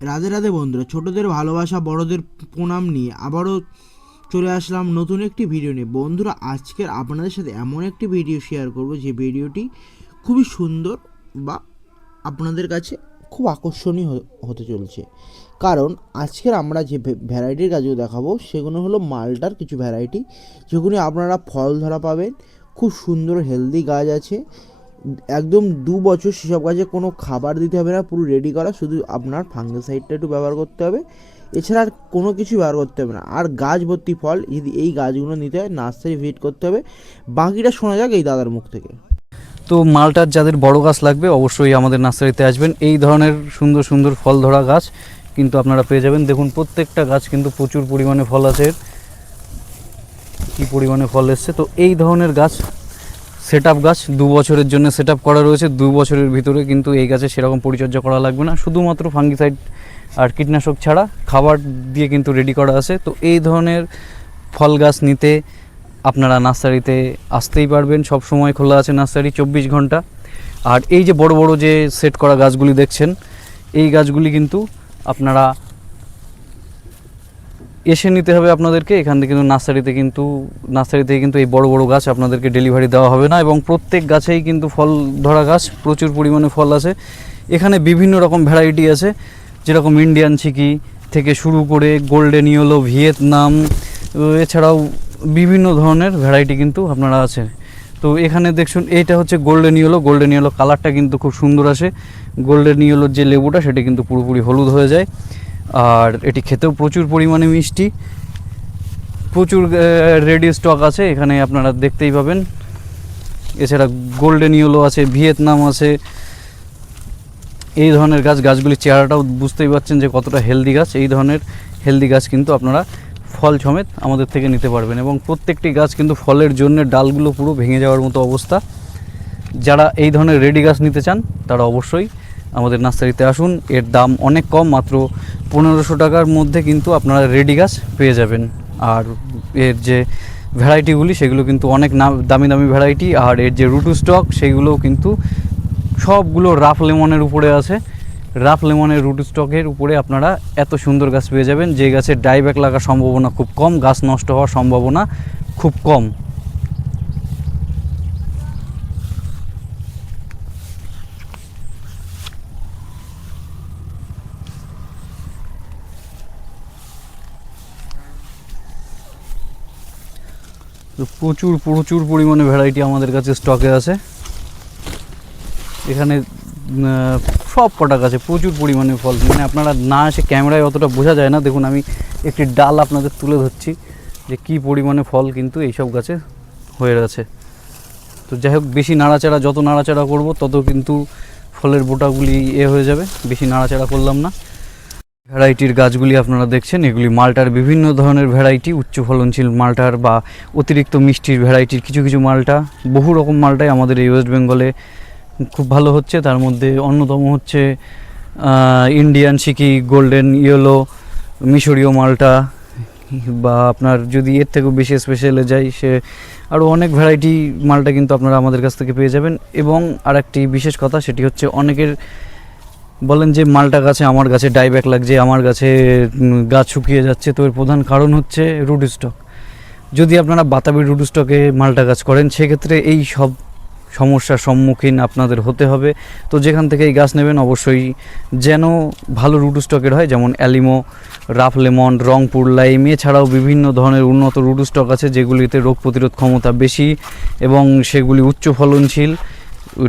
রাধে রাধে বন্ধুরা, ছোটদের ভালোবাসা বড়দের প্রণাম নিয়ে আবারও চলে আসলাম নতুন একটি ভিডিও নিয়ে। বন্ধুরা, আজকের আপনাদের সাথে এমন একটি ভিডিও শেয়ার করব যে ভিডিওটি খুবই সুন্দর বা আপনাদের কাছে খুব আকর্ষণীয় হতে চলছে। কারণ আজকের আমরা যে ভ্যারাইটির গাছগুলো দেখাবো সেগুলো হলো মালটার কিছু ভ্যারাইটি, যেগুলো আপনারা ফল ধরা পাবেন। খুব সুন্দর হেলদি গাছ আছে, একদম 2 বছর সেসব গাছে কোনো খাবার দিতে হবে না, পুরো রেডি করা, শুধু আপনার ফাঙ্গিসাইডটা একটু ব্যবহার করতে হবে, এছাড়া আর কোনো কিছু ব্যবহার করতে হবে না। আর গাছ ভর্তি ফল। যদি এই গাছগুলো নিতে হয় নার্সারি ভিজিট করতে হবে। বাকিটা শোনা যাক এই দাদার মুখ থেকে। তো মালটার যাদের বড় গাছ লাগবে অবশ্যই আমাদের নার্সারিতে আসবেন। এই ধরনের সুন্দর সুন্দর ফল ধরা গাছ কিন্তু আপনারা পেয়ে যাবেন। দেখুন প্রত্যেকটা গাছ কিন্তু প্রচুর পরিমাণে ফল আছে, কী পরিমাণে ফল এসছে। তো এই ধরনের গাছ সেট আপ গাছ 2 বছরের জন্য সেট আপ করা রয়েছে। 2 বছরের ভিতরে কিন্তু এই গাছে সেরকম পরিচর্যা করা লাগবে না, শুধুমাত্র ফাঙ্গিসাইড আর কীটনাশক ছাড়া খাবার দিয়ে কিন্তু রেডি করা আছে। তো এই ধরনের ফল গাছ নিতে আপনারা নার্সারিতে আসতেই পারবেন। সব সময় খোলা আছে নার্সারি 24 ঘন্টা। আর এই যে বড় বড় যে সেট করা গাছগুলি দেখছেন, এই গাছগুলি কিন্তু আপনারা এসে নিতে হবে আপনাদেরকে এখান থেকে। কিন্তু নার্সারি থেকে কিন্তু এই বড় বড় গাছ আপনাদেরকে ডেলিভারি দেওয়া হবে না। এবং প্রত্যেক গাছেই কিন্তু ফল ধরা গাছ, প্রচুর পরিমাণে ফল আছে। এখানে বিভিন্ন রকম ভ্যারাইটি আছে, যেরকম ইন্ডিয়ান চিকি থেকে শুরু করে গোল্ডেন ইয়েলো, ভিয়েতনাম, এছাড়াও বিভিন্ন ধরনের ভ্যারাইটি কিন্তু আপনারা আছে। তো এখানে দেখুন, এইটা হচ্ছে গোল্ডেন ইয়েলো কালারটা কিন্তু খুব সুন্দর আসে। গোল্ডেন ইয়েলোর যে লেবুটা সেটা কিন্তু পুরোপুরি হলুদ হয়ে যায়। আর এটি খেতেও প্রচুর পরিমাণে মিষ্টি। প্রচুর রেডি স্টক আছে এখানে, আপনারা দেখতেই পাবেন। এছাড়া গোল্ডেন ইয়েলো আছে, ভিয়েতনাম আছে। এই ধরনের গাছগুলির চেহারাটাও বুঝতেই পারছেন যে কতটা হেলদি গাছ। এই ধরনের হেলদি গাছ কিন্তু আপনারা ফল সমেত আমাদের থেকে নিতে পারবেন। এবং প্রত্যেকটি গাছ কিন্তু ফলের জন্য ডালগুলো পুরো ভেঙে যাওয়ার মতো অবস্থা। যারা এই ধরনের রেডি গাছ নিতে চান তারা অবশ্যই আমাদের নার্সারিতে আসুন। এর দাম অনেক কম, মাত্র 1500 টাকার মধ্যে কিন্তু আপনারা রেডি গাছ পেয়ে যাবেন। আর এর যে ভ্যারাইটিগুলি সেগুলো কিন্তু অনেক দামি দামি ভ্যারাইটি। আর এর যে রুট স্টক সেগুলোও কিন্তু সবগুলো রাফ লেমনের উপরে আছে। রাফ লেমনের রুট স্টকের উপরে আপনারা এত সুন্দর গাছ পেয়ে যাবেন, যে গাছের ডাইব্যাক লাগার সম্ভাবনা খুব কম, গাছ নষ্ট হওয়ার সম্ভাবনা খুব কম। তো প্রচুর প্রচুর পরিমাণে ভ্যারাইটি আমাদের কাছে স্টকে আছে। এখানে সব কটা গাছে প্রচুর পরিমাণে ফল, মানে আপনারা না এসে ক্যামেরায় অতটা বোঝা যায় না। দেখুন আমি একটি ডাল আপনাদের তুলে ধরছি যে কী পরিমাণে ফল কিন্তু এইসব গাছে হয়ে গেছে। তো যাই হোক, বেশি নাড়াচাড়া যত নাড়াচাড়া করব তত কিন্তু ফলের বোটাগুলি হয়ে যাবে, বেশি নাড়াচাড়া করলাম না। ভ্যারাইটির গাছগুলি আপনারা দেখছেন, এগুলি মালটার বিভিন্ন ধরনের ভ্যারাইটি, উচ্চ ফলনশীল মালটার বা অতিরিক্ত মিষ্টির ভ্যারাইটির কিছু কিছু মালটা, বহু রকম মালটাই আমাদের এই ওয়েস্ট বেঙ্গলে খুব ভালো হচ্ছে। তার মধ্যে অন্যতম হচ্ছে ইন্ডিয়ান সিকি, গোল্ডেন ইয়েলো, মিশরীয় মালটা, বা আপনার যদি এর থেকেও বেশি স্পেশালে যাই সে আরও অনেক ভ্যারাইটি মালটা কিন্তু আপনারা আমাদের কাছ থেকে পেয়ে যাবেন। এবং আরেকটি বিশেষ কথা, সেটি হচ্ছে অনেকের বলেন যে মালটা গাছে আমার গাছে ডাইব্যাক লাগছে, আমার গাছে গাছ শুকিয়ে যাচ্ছে। তো এর প্রধান কারণ হচ্ছে রুট স্টক। যদি আপনারা বাতাবি রুট স্টকে মালটা গাছ করেন সেক্ষেত্রে এই সব সমস্যার সম্মুখীন আপনাদের হতে হবে। তো যেখান থেকে এই গাছ নেবেন অবশ্যই যেন ভালো রুট স্টকের হয়, যেমন অ্যালিমো, রাফ লেমন, রংপুর লাইম, এছাড়াও বিভিন্ন ধরনের উন্নত রুট স্টক আছে যেগুলিতে রোগ প্রতিরোধ ক্ষমতা বেশি এবং সেগুলি উচ্চ ফলনশীল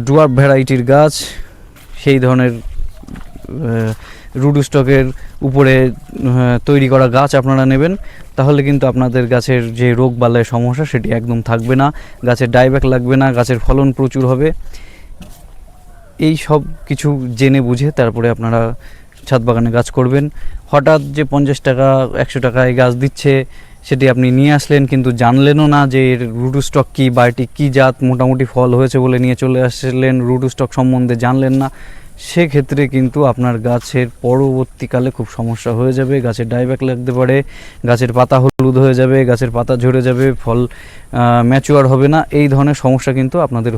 ডুয়ার্ফ ভ্যারাইটির গাছ। সেই ধরনের রুট স্টকের উপরে তৈরি করা গাছ আপনারা নেবেন, তাহলে কিন্তু আপনাদের গাছের যে রোগ বালাইয়ের সমস্যা সেটি একদম থাকবে না, গাছের ডাইব্যাক লাগবে না, গাছের ফলন প্রচুর হবে। এই সব কিছু জেনে বুঝে তারপরে আপনারা ছাদ বাগানে গাছ করবেন। হঠাৎ যে 50 টাকা 100 টাকায় গাছ দিচ্ছে সেটি আপনি নিয়ে আসলেন কিন্তু জানলেনও না যে এর রুট স্টক কী বা এটি কী জাত, মোটামুটি ফল হয়েছে বলে নিয়ে চলে আসলেন, রুট স্টক সম্বন্ধে জানলেন না, সেক্ষেত্রে কিন্তু আপনার গাছের পরবর্তীকালে খুব সমস্যা হয়ে যাবে। গাছের ডাইব্যাক লাগতে পারে, গাছের পাতা হলুদ হয়ে যাবে, গাছের পাতা ঝরে যাবে, ফল ম্যাচুয়ার হবে না। এই ধরনের সমস্যা কিন্তু আপনাদের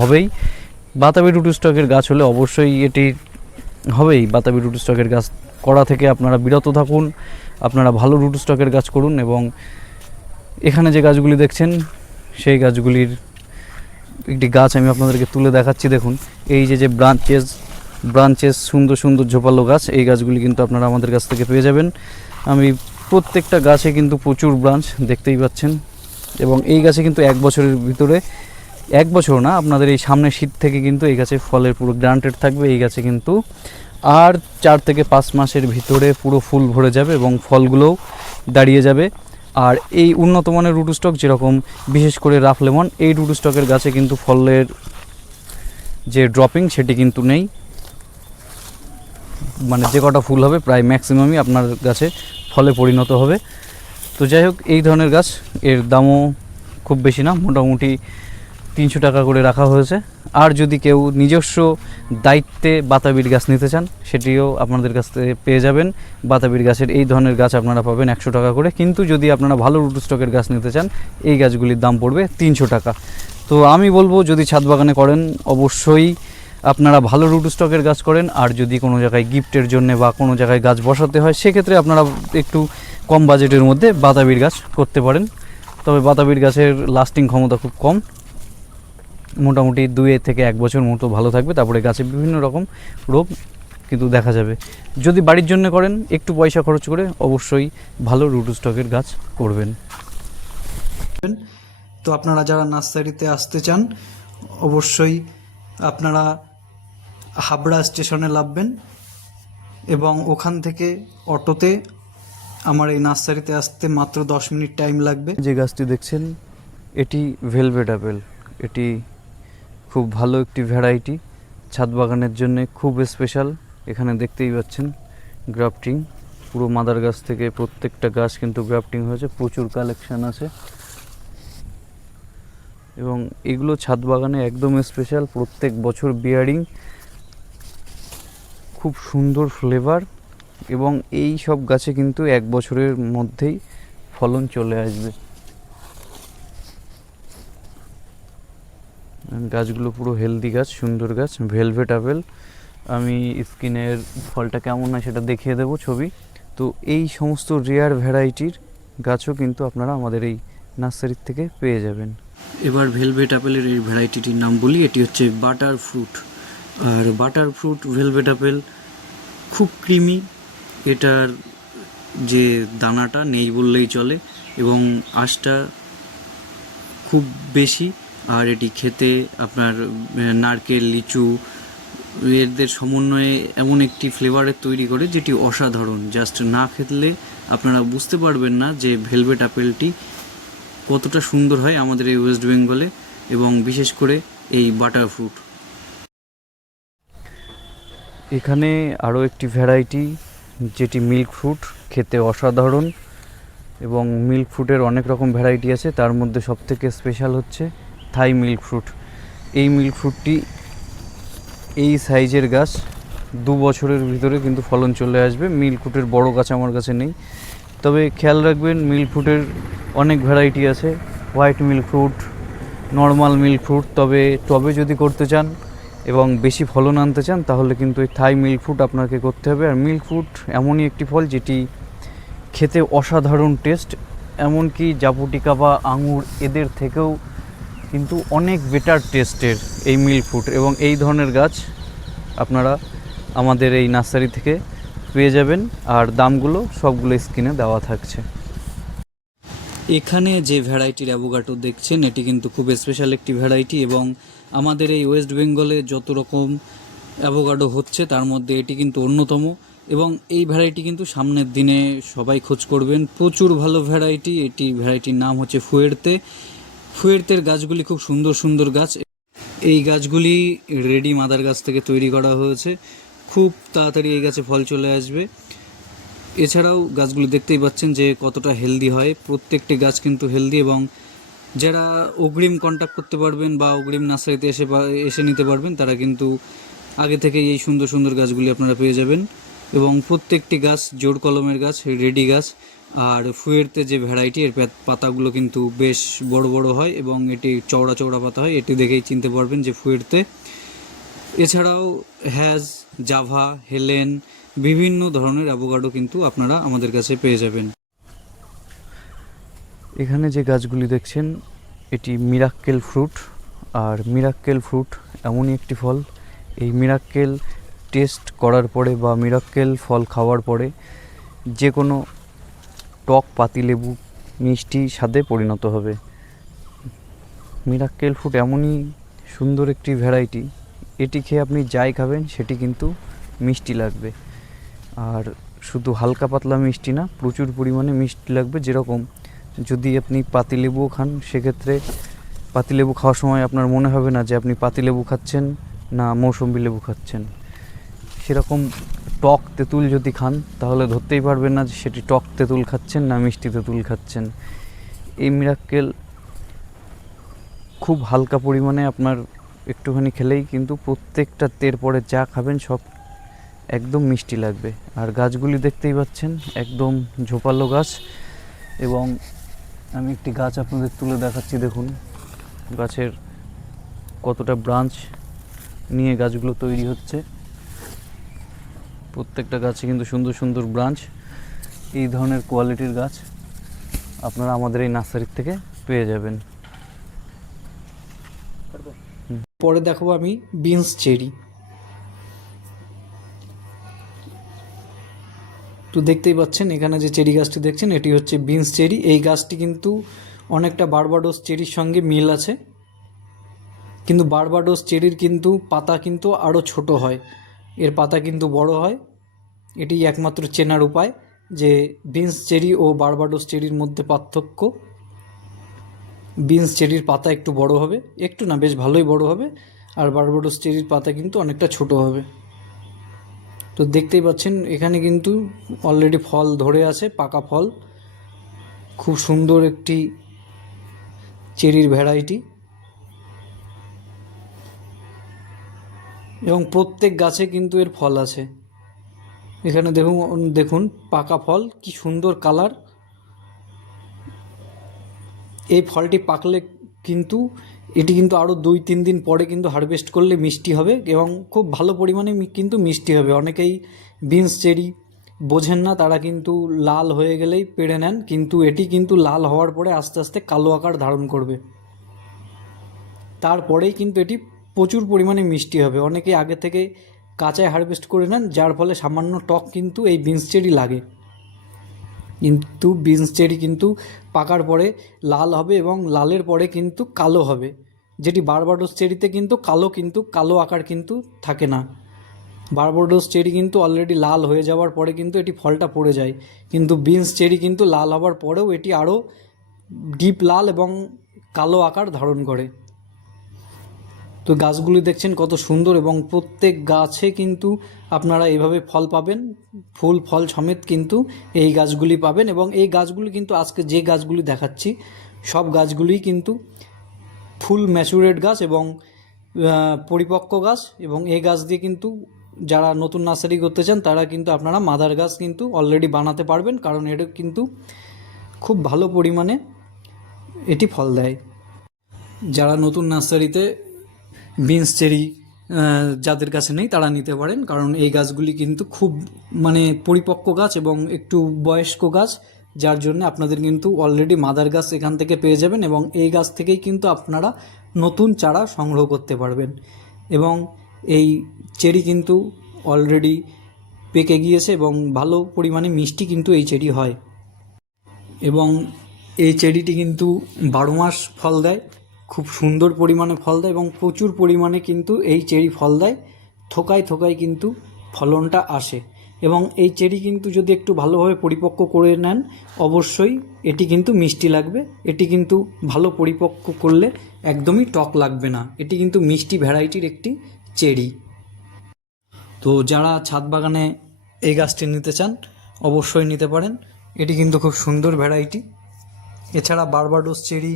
হবেই। বাতাবি রুট স্টকের গাছ হলে অবশ্যই এটি হবেই। বাতাবি রুট স্টকের গাছ করা থেকে আপনারা বিরত থাকুন, আপনারা ভালো রুট স্টকের গাছ করুন। এবং এখানে যে গাছগুলি দেখছেন সেই গাছগুলির একটি গাছ আমি আপনাদেরকে তুলে দেখাচ্ছি। দেখুন এই যে ব্রাঞ্চেস সুন্দর সুন্দর ঝোপালো গাছ, এই গাছগুলি কিন্তু আপনারা আমাদের কাছ থেকে পেয়ে যাবেন। আমি প্রত্যেকটা গাছে কিন্তু প্রচুর ব্রাঞ্চ দেখতেই পাচ্ছেন। এবং এই গাছে কিন্তু 1 বছরের ভিতরে, 1 বছর না, আপনাদের এই সামনের শীত থেকে কিন্তু এই গাছে ফলের পুরো গ্রান্টেড থাকবে। এই গাছে কিন্তু আর 4 থেকে 5 মাসের ভিতরে পুরো ফুল ভরে যাবে এবং ফলগুলোও দাঁড়িয়ে যাবে। আর এই উন্নত মানের রুট স্টক, যেরকম বিশেষ করে রাফ লেমন, এই রুট স্টকের গাছে কিন্তু ফলের যে ড্রপিং সেটি কিন্তু নেই। মানে যে কটা ফুল হবে প্রায় ম্যাক্সিমামই আপনার গাছে ফলে পরিণত হবে। তো যাই হোক, এই ধরনের গাছ এর দামও খুব বেশি না, মোটামুটি 300 টাকা করে রাখা হয়েছে। আর যদি কেউ নিজস্ব দায়িত্বে বাতাবির গাছ নিতে চান, সেটিও আপনাদের কাছ থেকে পেয়ে যাবেন। বাতাবির গাছের এই ধরনের গাছ আপনারা পাবেন 100 টাকা করে। কিন্তু যদি আপনারা ভালো রুট স্টকের গাছ নিতে চান, এই গাছগুলির দাম পড়বে 300 টাকা। তো আমি বলবো, যদি ছাদ বাগানে করেন অবশ্যই আপনারা ভালো রুট স্টকের গাছ করেন। আর যদি কোনো জায়গায় গিফটের জন্য বা কোনো জায়গায় গাছ বসাতে হয়, সেক্ষেত্রে আপনারা একটু কম বাজেটের মধ্যে বাতাবির গাছ করতে পারেন। তবে বাতাবির গাছের লাস্টিং ক্ষমতা খুব কম, মোটামুটি 2 থেকে 1 বছর মতো ভালো থাকবে, তারপরে গাছে বিভিন্ন রকম রোগ কিন্তু দেখা যাবে। যদি বাড়ির জন্য করেন, একটু পয়সা খরচ করে অবশ্যই ভালো রুট স্টকের গাছ করবেন। তো আপনারা যারা নার্সারিতে আসতে চান, অবশ্যই আপনারা হাবড়া স্টেশনে নামবেন এবং ওখান থেকে অটোতে আমার এই নার্সারিতে আসতে মাত্র 10 মিনিট টাইম লাগবে। যে গাছটি দেখছেন এটি ভেলভেট আপেল। এটি খুব ভালো একটি ভ্যারাইটি, ছাদ বাগানের জন্য খুব স্পেশাল। এখানে দেখতেই পাচ্ছেন গ্রাফটিং, পুরো মাদার গাছ থেকে প্রত্যেকটা গাছ কিন্তু গ্রাফটিং হয়েছে, প্রচুর কালেকশন আছে। এবং এগুলো ছাদ বাগানে একদম স্পেশাল, প্রত্যেক বছর বিয়ারিং, খুব সুন্দর ফ্লেভার। এবং এই সব গাছে কিন্তু 1 বছরের মধ্যেই ফলন চলে আসবে। গাছগুলো পুরো হেলদি গাছ, সুন্দর গাছ, ভেলভেট আপেল। আমি স্কিনের ফলটা কেমন হয় সেটা দেখিয়ে দেবো ছবি। তো এই সমস্ত রেয়ার ভ্যারাইটির গাছও কিন্তু আপনারা আমাদের এই নার্সারির থেকে পেয়ে যাবেন। এবার ভেলভেট আপেলের এই ভ্যারাইটিটির নাম বলি। এটি হচ্ছে বাটার ফ্রুট। আর বাটার ফ্রুট ভেলভেট আপেল খুব ক্রিমি, এটার যে দানাটা নেই বললেই চলে এবং আঁশটা খুব বেশি। আর এটি খেতে আপনার নারকেল, লিচু এদের সমন্বয়ে এমন একটি ফ্লেভারের তৈরি করে যেটি অসাধারণ। জাস্ট না খেলে আপনারা বুঝতে পারবেন না যে ভেলভেট আপেলটি কতটা সুন্দর হয় আমাদের এই ওয়েস্ট বেঙ্গলে, এবং বিশেষ করে এই বাটার ফ্রুট। এখানে আরও একটি ভ্যারাইটি যেটি মিল্ক ফ্রুট, খেতে অসাধারণ। এবং মিল্ক ফ্রুটের অনেক রকম ভ্যারাইটি আছে, তার মধ্যে সবথেকে স্পেশাল হচ্ছে থাই মিল্ক ফ্রুট। এই মিল্ক ফ্রুটটি এই সাইজের গাছ 2 বছরের ভিতরে কিন্তু ফলন চলে আসবে। মিল্ক ফ্রুটের বড় গাছ আমার কাছে নেই, তবে খেয়াল রাখবেন মিল্ক ফ্রুটের অনেক ভ্যারাইটি আছে, white milk fruit, normal milk fruit. তবে টবে যদি করতে চান এবং বেশি ফলন আনতে চান, তাহলে কিন্তু এই থাই মিল্ক ফ্রুট আপনাকে করতে হবে। আর মিল্ক ফ্রুট এমনই একটি ফল যেটি খেতে অসাধারণ টেস্ট, এমনকি জাপুটিকা বা আঙুর এদের থেকেও কিন্তু অনেক বেটার টেস্টের এই মিল্ক ফ্রুট। এবং এই ধরনের গাছ আপনারা আমাদের এই নার্সারি থেকে পেয়ে যাবেন। আর দামগুলো সবগুলো স্ক্রিনে দেওয়া থাকছে। এখানে যে ভ্যারাইটির অ্যাভোকাডো দেখছেন, এটি কিন্তু খুব স্পেশাল একটি ভ্যারাইটি এবং আমাদের এই ওয়েস্ট বেঙ্গলে যত রকম অ্যাভোকাডো হচ্ছে তার মধ্যে এটি কিন্তু অন্যতম। এবং এই ভ্যারাইটি কিন্তু সামনের দিনে সবাই খোঁজ করবেন, প্রচুর ভালো ভ্যারাইটি। এটি ভ্যারাইটির নাম হচ্ছে ফুয়ের্তে। ফুয়ের্তের গাছগুলি খুব সুন্দর সুন্দর গাছ। এই গাছগুলি রেডি মাদার গাছ থেকে তৈরি করা হয়েছে, খুব তাড়াতাড়ি এই গাছে ফল চলে আসবে। এছাড়াও গাছগুলি দেখতেই পাচ্ছেন যে কতটা হেলদি হয়, প্রত্যেকটি গাছ কিন্তু হেলদি। এবং যারা অগ্রিম কন্ট্যাক্ট করতে পারবেন বা অগ্রিম নার্সারিতে এসে নিতে পারবেন, তারা কিন্তু আগে থেকেই এই সুন্দর সুন্দর গাছগুলি আপনারা পেয়ে যাবেন। এবং প্রত্যেকটি গাছ জোড় কলমের গাছ, রেডি গাছ। আর ফুয়ের্তে যে ভ্যারাইটি, এর পাতাগুলো কিন্তু বেশ বড় বড় হয় এবং এটি চওড়া চওড়া পাতা হয়, এটি দেখেই চিনতে পারবেন যে ফুয়ের্তে। এছাড়াও হ্যাজ, জাভা, হেলেন, বিভিন্ন ধরনের অ্যাভোকাডো কিন্তু আপনারা আমাদের কাছে পেয়ে যাবেন। এখানে যে গাছগুলি দেখছেন এটি মিরাক্কেল ফ্রুট। আর মিরাক্কেল ফ্রুট এমনই একটি ফল, এই মিরাক্কেল টেস্ট করার পরে বা মিরাক্কেল ফল খাওয়ার পরে যে কোনো টক পাতিলেবু মিষ্টি স্বাদে পরিণত হবে। মিরাক্কেল ফ্রুট এমনই সুন্দর একটি ভ্যারাইটি, এটি খেয়ে আপনি যাই খাবেন সেটি কিন্তু মিষ্টি লাগবে। আর শুধু হালকা পাতলা মিষ্টি না, প্রচুর পরিমাণে মিষ্টি লাগবে। যেরকম যদি আপনি পাতিলেবুও খান, সেক্ষেত্রে পাতিলেবু খাওয়ার সময় আপনার মনে হবে না যে আপনি পাতিলেবু খাচ্ছেন না মৌসুম্বি লেবু খাচ্ছেন। সেরকম টক তেঁতুল যদি খান তাহলে ধরতেই পারবেন না যে সেটি টক তেঁতুল খাচ্ছেন না মিষ্টি তেঁতুল খাচ্ছেন। এই মিরাক্কেল খুব হালকা পরিমাণে আপনার একটুখানি খেলেই কিন্তু প্রত্যেকটা তের পরে যা খাবেন সব একদম মিষ্টি লাগবে। আর গাছগুলি দেখতেই পাচ্ছেন একদম ঝোপালো গাছ, এবং আমি একটি গাছ আপনাদের তুলে দেখাচ্ছি। দেখুন গাছের কতটা ব্রাঞ্চ নিয়ে গাছগুলো তৈরি হচ্ছে। প্রত্যেকটা গাছে কিন্তু সুন্দর সুন্দর ব্রাঞ্চ। এই ধরনের কোয়ালিটির গাছ আপনারা আমাদের এই নার্সারির থেকে পেয়ে যাবেন। পরে দেখাবো আমি বিনস চেরি। তো দেখতেই পাচ্ছেন এখানে যে চেরি গাছটি দেখছেন এটি হচ্ছে বিনস চেরি। এই গাছটি কিন্তু অনেকটা বারবাডোস চেরির সঙ্গে মিল আছে, কিন্তু বারবাডোস চেরির কিন্তু পাতা কিন্তু আরও ছোট হয়, এর পাতা কিন্তু বড় হয়। এটি একমাত্র চেনার উপায় যে বিনস চেরি ও বারবাডোস চেরির মধ্যে পার্থক্য। বিনস চেরির পাতা একটু বড় হবে, একটু না বেশ ভালোই বড় হবে, আর বারবাডোস চেরির পাতা কিন্তু অনেকটা ছোট হবে। তো দেখতেই পাচ্ছেন এখানে কিন্তু অলরেডি ফল ধরে আছে, পাকা ফল। খুব সুন্দর একটি চেরির ভ্যারাইটি, এবং প্রত্যেক গাছে কিন্তু এর ফল আছে। এখানে দেখুন পাকা ফল, কি সুন্দর কালার। এই ফলটি পাকলে কিন্তু এটি কিন্তু আরও 2-3 দিন পরে কিন্তু হারভেস্ট করলে মিষ্টি হবে, এবং খুব ভালো পরিমাণে কিন্তু মিষ্টি হবে। অনেকেই বিনস চেরি বোঝেন না, তারা কিন্তু লাল হয়ে গেলেই পেড়ে নেন, কিন্তু এটি কিন্তু লাল হওয়ার পরে আস্তে আস্তে কালো আকার ধারণ করবে, তারপরেই কিন্তু এটি প্রচুর পরিমাণে মিষ্টি হবে। অনেকেই আগে থেকে কাঁচায় হারভেস্ট করে নেন, যার ফলে সামান্য টক কিন্তু এই বিনস চেরি লাগে। কিন্তু বিনস চেরি কিন্তু পাকার পরে লাল হবে, এবং লালের পরে কিন্তু কালো হবে, যেটি বারবাডোস চেরিতে কিন্তু কালো আকার কিন্তু থাকে না। বারবাডোস চেরি কিন্তু অলরেডি লাল হয়ে যাওয়ার পরে কিন্তু এটি ফলটা পড়ে যায়, কিন্তু বিনস চেরি কিন্তু লাল হওয়ার পরেও এটি আরও ডিপ লাল এবং কালো আকার ধারণ করে। তো গাছগুলি দেখছেন কত সুন্দর, এবং প্রত্যেক গাছে কিন্তু আপনারা এইভাবে ফল পাবেন, ফুল ফল সমেত কিন্তু এই গাছগুলি পাবেন। এবং এই গাছগুলি কিন্তু আজকে যে গাছগুলি দেখাচ্ছি সব গাছগুলিই কিন্তু ফুল ম্যাচুরেট গাছ এবং পরিপক্ক গাছ। এবং এই গাছ দিয়ে কিন্তু যারা নতুন নার্সারি করতে চান তারা কিন্তু আপনারা মাদার গাছ কিন্তু অলরেডি বানাতে পারবেন, কারণ এটা কিন্তু খুব ভালো পরিমাণে এটি ফল দেয়। যারা নতুন নার্সারিতে বিনস চেরি যাদের কাছে নেই তারা নিতে পারেন, কারণ এই গাছগুলি কিন্তু খুব পরিপক্ক গাছ এবং একটু বয়স্ক গাছ, যার জন্য আপনাদের কিন্তু অলরেডি মাদার গাছ এখান থেকে পেয়ে যাবেন, এবং এই গাছ থেকেই কিন্তু আপনারা নতুন চারা সংগ্রহ করতে পারবেন। এবং এই চেরি কিন্তু অলরেডি পেকে গিয়েছে, এবং ভালো পরিমাণে মিষ্টি কিন্তু এই চেরি হয়, এবং এই চেরিটি কিন্তু 12 মাস ফল দেয়, খুব সুন্দর পরিমাণে ফল দেয়, এবং প্রচুর পরিমাণে কিন্তু এই চেরি ফল দেয়। থোকায় থোকায় কিন্তু ফলনটা আসে, এবং এই চেরি কিন্তু যদি একটু ভালোভাবে পরিপক্ক করে নেন অবশ্যই এটি কিন্তু মিষ্টি লাগবে। এটি কিন্তু ভালো পরিপক্ক করলে একদমই টক লাগবে না, এটি কিন্তু মিষ্টি ভ্যারাইটির একটি চেরি। তো যারা ছাদ বাগানে এই গাছটি নিতে চান অবশ্যই নিতে পারেন, এটি কিন্তু খুব সুন্দর ভ্যারাইটি। এছাড়া Barbados cherry,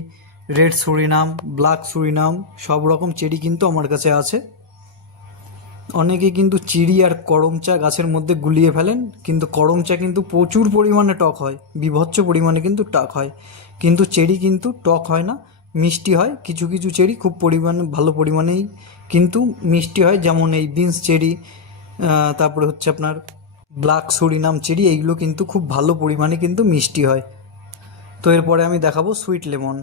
red Surinam, black Surinam সব রকম চেরি কিন্তু আমার কাছে আছে। অনেকে কিন্তু চিড়ি আর করম চা গাছের মধ্যে গুলিয়ে ফেলেন, কিন্তু করম চা কিন্তু প্রচুর পরিমাণে টক হয়, বীভৎস পরিমাণে কিন্তু টক হয়, কিন্তু চেরি কিন্তু টক হয় না, মিষ্টি হয়। কিছু কিছু চেরি খুব ভালো পরিমাণেই কিন্তু মিষ্টি হয়, যেমন এই বিনস চেরি, তারপরে হচ্ছে আপনার ব্ল্যাক সুরিনাম চেরি, এইগুলো কিন্তু খুব ভালো পরিমাণে কিন্তু মিষ্টি হয়। তো এরপরে আমি দেখাবো সুইট লেমন।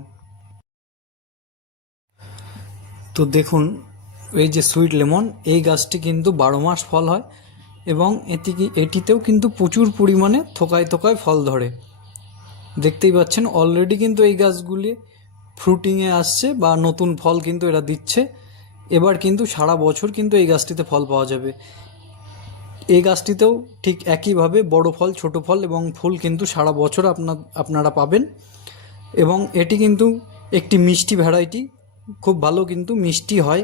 তো দেখুন, এই যে সুইট লেমন, এই গাছটি কিন্তু 12 মাস ফল হয় এবং এটিতেও কিন্তু প্রচুর পরিমাণে থোকায় থোকায় ফল ধরে। দেখতেই পাচ্ছেন অলরেডি কিন্তু এই গাছগুলি ফ্রুটিংয়ে আসছে বা নতুন ফল কিন্তু এরা দিচ্ছে। এবার কিন্তু সারা বছর কিন্তু এই গাছটিতে ফল পাওয়া যাবে। এই গাছটিতেও ঠিক একইভাবে বড় ফল, ছোট ফল এবং ফুল কিন্তু সারা বছর আপনারা পাবেন। এবং এটি কিন্তু একটি মিষ্টি ভ্যারাইটি, খুব ভালো কিন্তু মিষ্টি হয়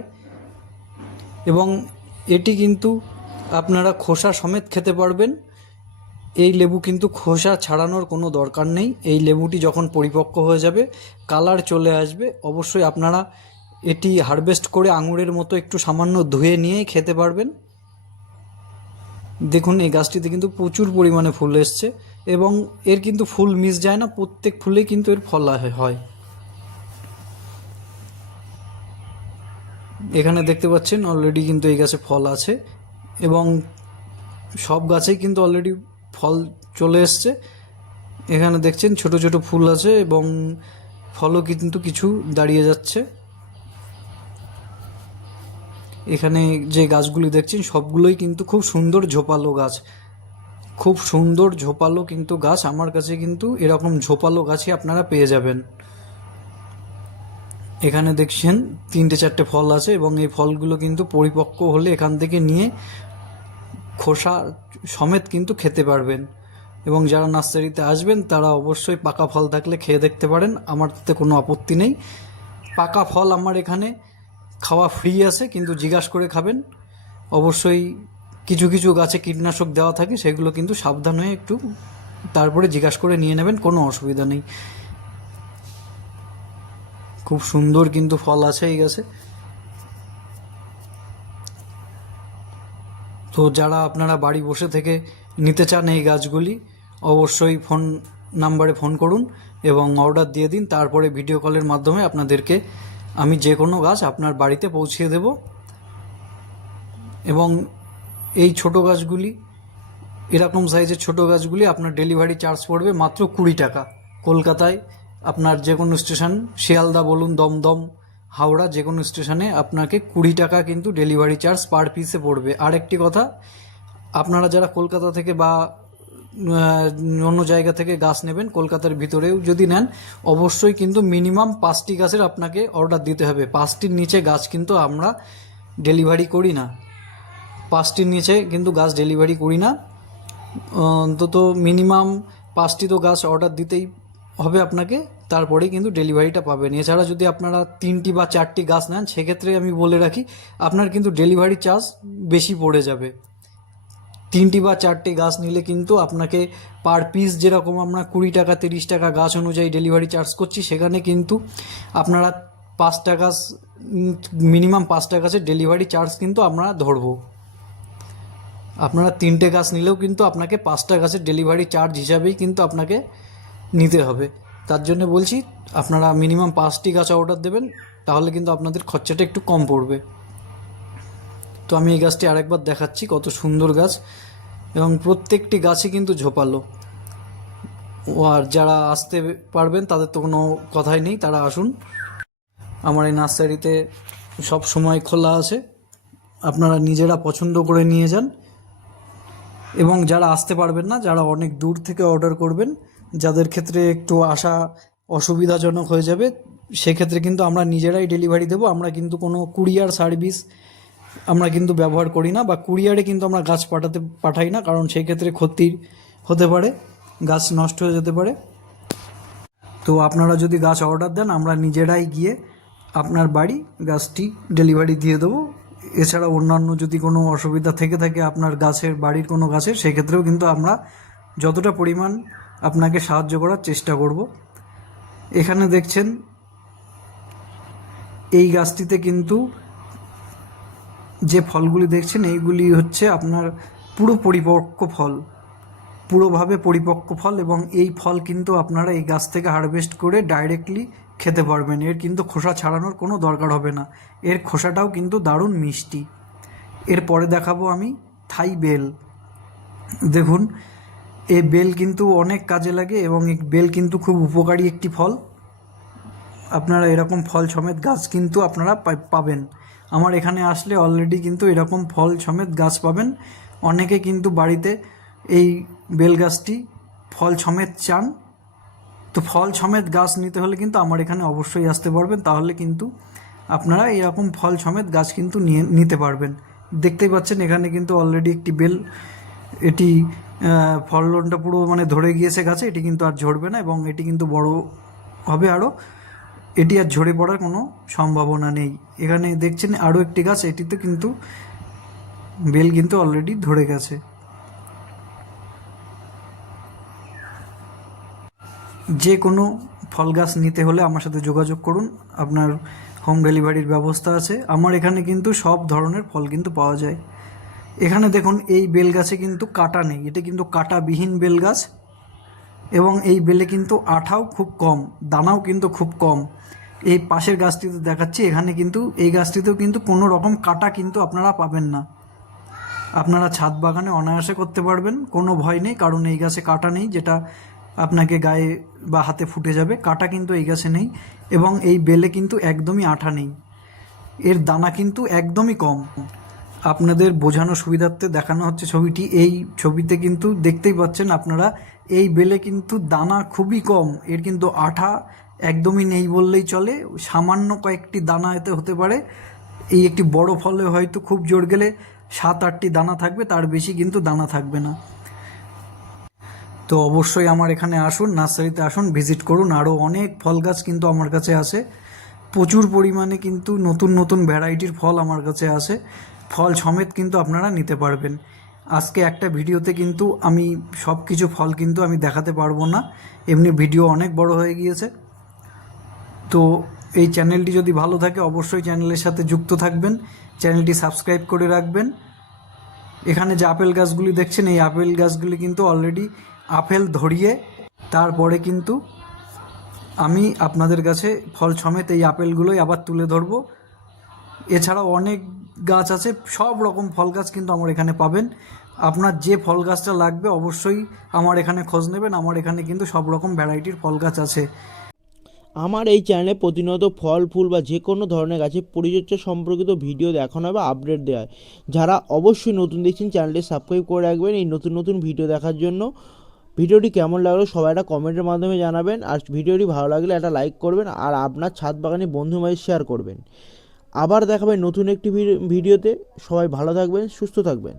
এবং এটি কিন্তু আপনারা খোসা সমেত খেতে পারবেন। এই লেবু কিন্তু খোসা ছাড়ানোর কোনো দরকার নেই। এই লেবুটি যখন পরিপক্ক হয়ে যাবে, কালার চলে আসবে, অবশ্যই আপনারা এটি হারভেস্ট করে আঙুরের মতো একটু সামান্য ধুয়ে নিয়েই খেতে পারবেন। দেখুন এই গাছটিতে কিন্তু প্রচুর পরিমাণে ফুল এসছে এবং এর কিন্তু ফুল মিস যায় না, প্রত্যেক ফুলেই কিন্তু এর ফল হয়। এখানে দেখতে পাচ্ছেন অলরেডি কিন্তু এই গাছে ফল আছে এবং সব গাছেই কিন্তু অলরেডি ফল চলে এসছে। এখানে দেখছেন ছোট ছোট ফুল আছে এবং ফলও কিন্তু কিছু দাঁড়িয়ে যাচ্ছে। এখানে যে গাছগুলি দেখছেন সবগুলোই কিন্তু খুব সুন্দর ঝোপালো গাছ, খুব সুন্দর ঝোপালো কিন্তু গাছ। আমার কাছে কিন্তু এরকম ঝোপালো গাছই আপনারা পেয়ে যাবেন। এখানে দেখছেন 3-4টে ফল আছে এবং এই ফলগুলো কিন্তু পরিপক্ক হলে এখান থেকে নিয়ে খোসা সমেত কিন্তু খেতে পারবেন। এবং যারা নার্সারিতে আসবেন তারা অবশ্যই পাকা ফল থাকলে খেয়ে দেখতে পারেন, আমার তাতে কোনো আপত্তি নেই। পাকা ফল আমার এখানে খাওয়া ফ্রি আছে, কিন্তু জিজ্ঞাসা করে খাবেন। অবশ্যই কিছু কিছু গাছে কীটনাশক দেওয়া থাকে, সেগুলো কিন্তু সাবধান হয়ে একটু তারপরে জিজ্ঞাসা করে নিয়ে নেবেন, কোনো অসুবিধা নেই। খুব সুন্দর কিন্তু ফল আছে এই গাছে। তো যারা আপনারা বাড়ি বসে থেকে নিতে চান এই গাছগুলি, অবশ্যই ফোন নাম্বারে ফোন করুন এবং অর্ডার দিয়ে দিন। তারপরে ভিডিও কলের মাধ্যমে আপনাদেরকে আমি যে কোনো গাছ আপনার বাড়িতে পৌঁছিয়ে দেব। এবং এই ছোট গাছগুলি, এরকম সাইজের ছোট গাছগুলি আপনার ডেলিভারি চার্জ পড়বে মাত্র 20 টাকা। কলকাতায় আপনার যে কোনো স্টেশন, শিয়ালদা বলুন, দমদম, হাওড়া, যে কোনো স্টেশনে আপনাকে 20 টাকা কিন্তু ডেলিভারি চার্জ পার পিসে পড়বে। আর একটি কথা, আপনারা যারা কলকাতা থেকে বা অন্য জায়গা থেকে গাছ নেবেন, কলকাতার ভিতরেও যদি নেন, অবশ্যই কিন্তু মিনিমাম 5টি গাছের আপনাকে অর্ডার দিতে হবে। 5টির নিচে গাছ কিন্তু আমরা ডেলিভারি করি না, 5টির নিচে কিন্তু গাছ ডেলিভারি করি না। অন্তত মিনিমাম 5টি তো গাছ অর্ডার দিতেই হবে আপনাকে, তারপরেই কিন্তু ডেলিভারিটা পাবেন। এছাড়া যদি আপনারা 3টি বা 4টি গাছ নেন, সেক্ষেত্রে আমি বলে রাখি আপনার কিন্তু ডেলিভারি চার্জ বেশি পড়ে যাবে। 3টি বা 4টি গাছ নিলে কিন্তু আপনাকে পার পিস যেরকম আমরা 20 টাকা 30 টাকা গাছ অনুযায়ী ডেলিভারি চার্জ করছি, সেখানে কিন্তু আপনারা 5টা গাছ, মিনিমাম 5টা গাছের ডেলিভারি চার্জ কিন্তু আমরা ধরবো। আপনারা 3টে গাছ নিলেও কিন্তু আপনাকে 5টা গাছের ডেলিভারি চার্জ হিসাবেই কিন্তু আপনাকে নিতে হবে। তার জন্য বলছি আপনারা মিনিমাম 5টি গাছ অর্ডার দেবেন, তাহলে কিন্তু আপনাদের খরচাটা একটু কম পড়বে। তো আমি এই গাছটি আরেকবার দেখাচ্ছি, কত সুন্দর গাছ এবং প্রত্যেকটি গাছই কিন্তু ঝোপালো। আর যারা আসতে পারবেন তাদের তো কোনো কথাই নেই, তারা আসুন। আমার এই নার্সারিতে সব সময় খোলা আছে, আপনারা নিজেরা পছন্দ করে নিয়ে যান। এবং যারা আসতে পারবেন না, যারা অনেক দূর থেকে অর্ডার করবেন, যাদের ক্ষেত্রে একটু আসা অসুবিধাজনক হয়ে যাবে, সেক্ষেত্রে কিন্তু আমরা নিজেরাই ডেলিভারি দেবো। আমরা কিন্তু কোনো কুরিয়ার সার্ভিস আমরা কিন্তু ব্যবহার করি না, বা কুরিয়ারে কিন্তু আমরা গাছ পাঠাই না, কারণ সেই ক্ষেত্রে ক্ষতি হতে পারে, গাছ নষ্ট হয়ে যেতে পারে। তো আপনারা যদি গাছ অর্ডার দেন, আমরা নিজেরাই গিয়ে আপনার বাড়ি গাছটি ডেলিভারি দিয়ে দেবো। এছাড়া অন্যান্য যদি কোনো অসুবিধা থেকে থাকে আপনার গাছের, বাড়ির কোনো গাছের, সেক্ষেত্রেও কিন্তু আমরা যতটা পরিমাণ আপনাকে সাহায্য করার চেষ্টা করব। এখানে দেখছেন এই গাছটিতে কিন্তু যে ফলগুলি দেখছেন, এইগুলি হচ্ছে আপনার পুরো পরিপক্ক ফল, পুরোভাবে পরিপক্ক ফল। এবং এই ফল কিন্তু আপনারা এই গাছ থেকে হারভেস্ট করে ডাইরেক্টলি খেতে পারবেন। এর কিন্তু খোসা ছাড়ানোর কোনো দরকার হবে না, এর খোসাটাও কিন্তু দারুণ মিষ্টি। এরপরে দেখাবো আমি থাই বেল। দেখুন, এই বেল কিন্তু অনেক কাজে লাগে এবং এই বেল কিন্তু খুব উপকারী একটি ফল। আপনারা এরকম ফল সমেত গাছ কিন্তু আপনারা পাবেন। আমার এখানে আসলে অলরেডি কিন্তু এরকম ফল সমেত গাছ পাবেন। অনেকে কিন্তু বাড়িতে এই বেল গাছটি ফল সমেত চান। তো ফল সমেত গাছ নিতে হলে কিন্তু আমার এখানে অবশ্যই আসতে পারবেন, তাহলে কিন্তু আপনারা এরকম ফল সমেত গাছ কিন্তু নিতে পারবেন। দেখতেই পাচ্ছেন এখানে কিন্তু অলরেডি একটি বেল, এটি ফলনটা পুরো মানে ধরে গিয়েছে গাছে, এটি কিন্তু আর ঝরবে না এবং এটি কিন্তু বড় হবে আরও, এটি আর ঝরে পড়ার কোনো সম্ভাবনা নেই। এখানে দেখছেন আরও একটি গাছ, এটিতে কিন্তু বেল কিন্তু অলরেডি ধরে গেছে। যে কোনো ফল গাছ নিতে হলে আমার সাথে যোগাযোগ করুন, আপনার হোম ডেলিভারির ব্যবস্থা আছে। আমার এখানে কিন্তু সব ধরনের ফল কিন্তু পাওয়া যায়। এখানে দেখুন এই বেল গাছে কিন্তু কাঁটা নেই, এটা কিন্তু কাঁটাবিহীন বেল গাছ এবং এই বেলে কিন্তু আঠাও খুব কম, দানাও কিন্তু খুব কম। এই পাশের গাছটিতে দেখাচ্ছি, এখানে কিন্তু এই গাছটিতেও কিন্তু কোনো রকম কাঁটা কিন্তু আপনারা পাবেন না। আপনারা ছাদ বাগানে অনায়াসে করতে পারবেন, কোনো ভয় নেই, কারণ এই গাছে কাঁটা নেই যেটা আপনাকে গায়ে বা হাতে ফুটে যাবে। কাঁটা কিন্তু এই গাছে নেই এবং এই বেলে কিন্তু একদমই আঠা নেই, এর দানা কিন্তু একদমই কম। আপনাদের বোঝানোর সুবিধার্থে দেখানো হচ্ছে ছবিটি। এই ছবিতে কিন্তু দেখতেই পাচ্ছেন আপনারা, এই বেলে কিন্তু দানা খুবই কম, এর কিন্তু আঠা একদমই নেই বললেই চলে। সামান্য কয়েকটি দানা এতে হতে পারে। এই একটি বড় ফলে হয়তো খুব জোর গেলে 7-8টি দানা থাকবে, তার বেশি কিন্তু দানা থাকবে না। তো অবশ্যই আমার এখানে আসুন, নার্সারিতে আসুন, ভিজিট করুন। আরও অনেক ফল গাছ কিন্তু আমার কাছে আছে, প্রচুর পরিমাণে কিন্তু নতুন নতুন ভ্যারাইটির ফল আমার কাছে আছে। ফল সমেত কিন্তু আপনারা নিতে পারবেন। আজকে একটা ভিডিওতে কিন্তু আমি সব কিছু ফল কিন্তু আমি দেখাতে পারবো না, এমনি ভিডিও অনেক বড় হয়ে গিয়েছে। তো এই চ্যানেলটি যদি ভালো থাকে অবশ্যই চ্যানেলের সাথে যুক্ত থাকবেন, চ্যানেলটি সাবস্ক্রাইব করে রাখবেন। এখানে যে আপেল গাছগুলি দেখছেন, এই আপেল গাছগুলি কিন্তু অলরেডি আপেল ধরিয়ে তারপরে কিন্তু আমি আপনাদের কাছে ফল সমেত এই আপেলগুলোই আবার তুলে ধরবো। এছাড়াও অনেক গাছ আছে, সব রকম ফল গাছ কিন্তু আমার এখানে পাবেন। আপনার যে ফল গাছটা লাগবে অবশ্যই আমার এখানে খোঁজ নেবেন, আমার এখানে কিন্তু সব রকম ভ্যারাইটির ফল গাছ আছে। আমার এই চ্যানেলে প্রতিনিয়ত ফল ফুল বা যে কোনো ধরনের গাছের পরিচর্যা সম্পর্কিত ভিডিও দেখানো হয় বা আপডেট দেওয়া হয়। যারা অবশ্যই নতুন দেখছেন চ্যানেলটি সাবস্ক্রাইব করে রাখবেন এই নতুন নতুন ভিডিও দেখার জন্য। ভিডিওটি কেমন লাগলো সবাই একটা কমেন্টের মাধ্যমে জানাবেন, আর ভিডিওটি ভালো লাগলে একটা লাইক করবেন, আর আপনার ছাদ বাগানে বন্ধু মাঝে শেয়ার করবেন। আবার দেখাবেন নতুন একটি ভিডিওতে। সবাই ভালো থাকবেন, সুস্থ থাকবেন।